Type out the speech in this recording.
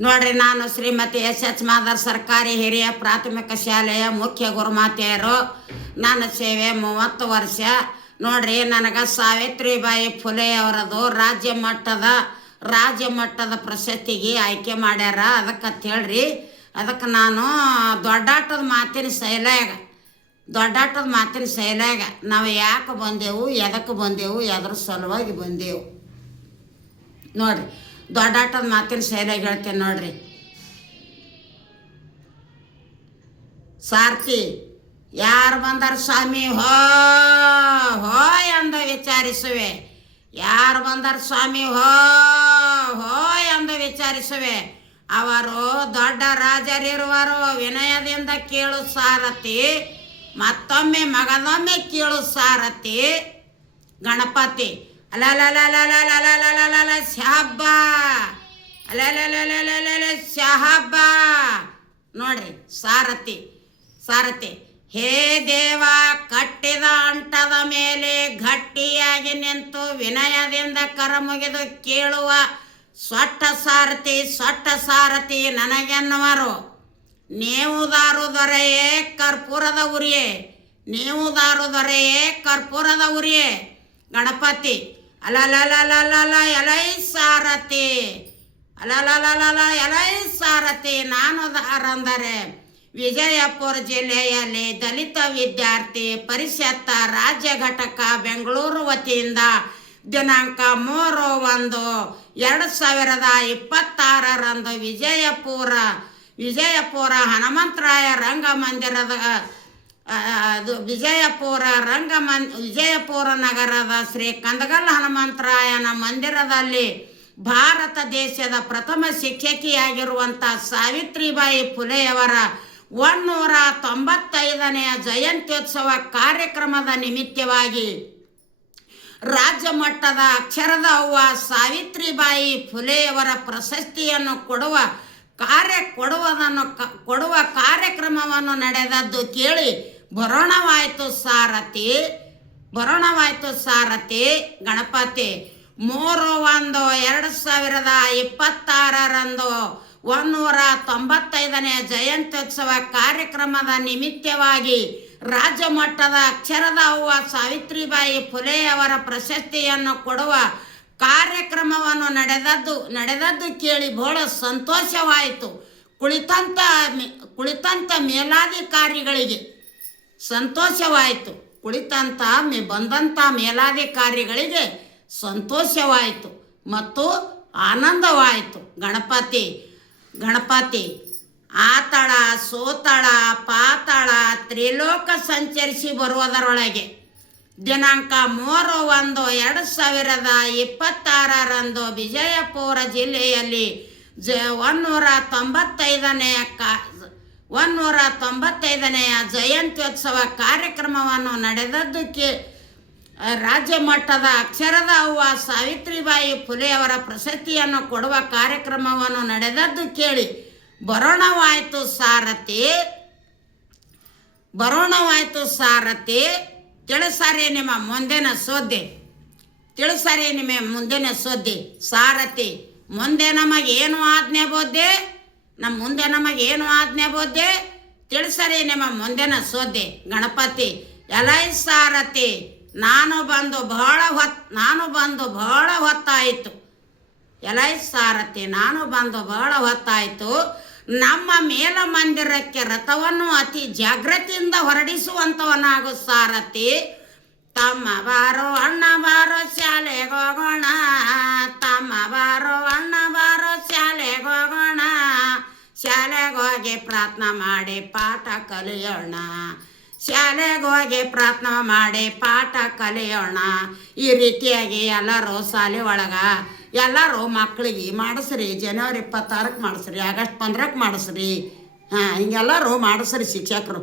ನೋಡ್ರಿ, ನಾನು ಶ್ರೀಮತಿ ಎಸ್ ಮಾದರ್ ಸರ್ಕಾರಿ ಹಿರಿಯ ಪ್ರಾಥಮಿಕ ಶಾಲೆಯ ಮುಖ್ಯ ಗುರುಮಾತೆಯರು. ನನ್ನ ಸೇವೆ 30 ವರ್ಷ. ನೋಡ್ರಿ, ನನಗೆ ಸಾವಿತ್ರಿಬಾಯಿ ಫುಲೆ ಅವರದು ರಾಜ್ಯ ಮಟ್ಟದ ಪ್ರಶಸ್ತಿಗೆ ಆಯ್ಕೆ ಮಾಡ್ಯಾರ. ಅದಕ್ಕೆ ಹೇಳ್ರಿ, ಅದಕ್ಕೆ ನಾನು ದೊಡ್ಡಾಟದ ಮಾತಿನ ಶೈಲಿಯಾಗ ನಾವು ಯಾಕೆ ಬಂದೆವು, ಎದಕ್ಕೆ ಬಂದೆವು, ಎದ್ರ ಸಲುವಾಗಿ ಬಂದೆವು ನೋಡ್ರಿ. ದೊಡ್ಡಾಟದ ಮಾತಿನ ಶೈಲಿಯಾಗಿ ಹೇಳ್ತೇನೆ ನೋಡ್ರಿ. ಸಾರ್ತಿ ಯಾರು ಬಂದಾರ ಸ್ವಾಮಿ ಹೋ ಹೋ ಎಂದು ವಿಚಾರಿಸುವೆ. ಯಾರು ಬಂದಾರ ಸ್ವಾಮಿ ಹೋ ಹೋ ಎಂದು ವಿಚಾರಿಸುವೆ. ಅವರು ದೊಡ್ಡ ರಾಜರಿರುವರು, ವಿನಯದಿಂದ ಕೇಳು ಸಾರಥಿ, ಮತ್ತೊಮ್ಮೆ ಮಗದೊಮ್ಮೆ ಕೇಳು ಸಾರಥಿ. ಗಣಪತಿ ಅಲಲಲಲಲಲಲಲಲಲ ಶಹಬ್ಬಾ ಅಲಲಲಲಲಲ ಶಹಬ್ಬಾ. ನೋಡ್ರಿ, ಸಾರಥಿ ಹೇ ದೇವ, ಕಟ್ಟಿದ ಅಂಟದ ಮೇಲೆ ಗಟ್ಟಿಯಾಗಿ ನಿಂತು ವಿನಯದಿಂದ ಕರಮುಗಿದು ಕೇಳುವ ಸೊಟ್ಟ ಸಾರಥಿ ನನಗೆನ್ನುವರು. ನೀವು ದಾರು ದೊರೆಯೇ ಕರ್ಪೂರದ ಉರಿಯೇ. ಗಣಪತಿ ಅಲಲಲಲಲ ಎಲೈ ಸಾರಥಿ ನಾನು ದಾರಂದರೆ ವಿಜಯಪುರ ಜಿಲ್ಲೆಯಲ್ಲಿ ದಲಿತ ವಿದ್ಯಾರ್ಥಿ ಪರಿಷತ್ತ ರಾಜ್ಯ ಘಟಕ ಬೆಂಗಳೂರು ವತಿಯಿಂದ ದಿನಾಂಕ 3/1/2026 ವಿಜಯಪುರ ಹನುಮಂತರಾಯ ವಿಜಯಪುರ ನಗರದ ಶ್ರೀ ಕಂದಗಲ್ ಹನುಮಂತರಾಯನ ಮಂದಿರದಲ್ಲಿ ಭಾರತ ದೇಶದ ಪ್ರಥಮ ಶಿಕ್ಷಕಿಯಾಗಿರುವಂಥ ಸಾವಿತ್ರಿಬಾಯಿ ಫುಲೆಯವರ 195ನೇ ಜಯಂತ್ಯೋತ್ಸವ ಕಾರ್ಯಕ್ರಮದ ನಿಮಿತ್ತವಾಗಿ ರಾಜ್ಯ ಮಟ್ಟದ ಅಕ್ಷರದ ಅವ್ವ ಸಾವಿತ್ರಿಬಾಯಿ ಫುಲೆಯವರ ಪ್ರಶಸ್ತಿಯನ್ನು ಕೊಡುವ ಕಾರ್ಯಕ್ರಮವನ್ನು ನಡೆದದ್ದು ಕೇಳಿ ಬರೋಣವಾಯಿತು ಸಾರಥಿ. ಗಣಪತಿ 3/1/2026 195ನೇ ಜಯಂತ್ಯೋತ್ಸವ ಕಾರ್ಯಕ್ರಮದ ನಿಮಿತ್ತವಾಗಿ ರಾಜ್ಯ ಮಟ್ಟದ ಅಕ್ಷರದ ಅವ್ವ ಸಾವಿತ್ರಿಬಾಯಿ ಫುಲೆಯವರ ಪ್ರಶಸ್ತಿಯನ್ನು ಕೊಡುವ ಕಾರ್ಯಕ್ರಮವನ್ನು ನಡೆದದ್ದು ಕೇಳಿ ಬಹಳ ಸಂತೋಷವಾಯಿತು. ಕುಳಿತಂತ ಮೇಲಾಧಿಕಾರಿಗಳಿಗೆ ಸಂತೋಷವಾಯಿತು. ಬಂದಂಥ ಮೇಲಾಧಿಕಾರಿಗಳಿಗೆ ಸಂತೋಷವಾಯಿತು ಮತ್ತು ಆನಂದವಾಯಿತು. ಗಣಪತಿ ಆತಳ ಸೋತಳ ಪಾತಳ ತ್ರಿಲೋಕ ಸಂಚರಿಸಿ ಬರುವುದರೊಳಗೆ ದಿನಾಂಕ 3/1/2026 ವಿಜಯಪುರ ಜಿಲ್ಲೆಯಲ್ಲಿ 195ನೇ ಜಯಂತ್ಯೋತ್ಸವ ಕಾರ್ಯಕ್ರಮವನ್ನು ನಡೆದದ್ದಕ್ಕೆ ರಾಜ್ಯ ಮಟ್ಟದ ಅಕ್ಷರದ ಅವ್ವ ಸಾವಿತ್ರಿಬಾಯಿ ಫುಲೆಯವರ ಪ್ರಶಸ್ತಿಯನ್ನು ಕೊಡುವ ಕಾರ್ಯಕ್ರಮವನ್ನು ನಡೆದದ್ದು ಕೇಳಿ ಬರೋಣವಾಯಿತು ಸಾರಥಿ. ತಿಳಿಸರಿ ನಿಮ್ಮ ಮುಂದಿನ ಸುದ್ದಿ. ಸಾರಥಿ ಮುಂದೆ ನಮಗೇನು ಆಜ್ಞೆ ಬೋದ್ದೆ ತಿಳಿಸರಿ ನಿಮ್ಮ ಮುಂದಿನ ಸುದ್ದಿ. ಗಣಪತಿ ಎಲೈ ಸಾರಥಿ ನಾನು ಬಂದು ಬಹಳ ಹೊತ್ತಾಯಿತು. ಎಲೈ ಸಾರಥಿ ನಾನು ಬಂದು ಬಹಳ ಹೊತ್ತಾಯಿತು. ನಮ್ಮ ಮೇಲ ಮಂದಿರಕ್ಕೆ ರಥವನ್ನು ಅತಿ ಜಾಗೃತಿಯಿಂದ ಹೊರಡಿಸುವಂಥವನಾಗು ಸಾರಥಿ. ತಮ್ಮ ಬಾರೋ ಅಣ್ಣ ಬಾರೋ ಶಾಲೆಗೋಗೋಣ, ತಮ್ಮ ಬಾರೋ ಅಣ್ಣ ಬಾರೋ ಶಾಲೆಗೋಗೋಣ, ಶಾಲೆಗೋಗಿ ಪ್ರಾರ್ಥನೆ ಮಾಡಿ ಪಾಠ ಕಲಿಯೋಣ. ಈ ರೀತಿಯಾಗಿ ಎಲ್ಲರೂ ಶಾಲೆ ಒಳಗೆ ಎಲ್ಲರೂ ಮಕ್ಕಳಿಗೆ ಮಾಡಿಸ್ರಿ. ಜನವರಿ 26ಕ್ಕೆ ಮಾಡಿಸ್ರಿ, ಆಗಸ್ಟ್ 15ಕ್ಕೆ ಮಾಡಿಸ್ರಿ. ಹಿಂಗೆಲ್ಲರೂ ಮಾಡಿಸ್ರಿ ಶಿಕ್ಷಕರು.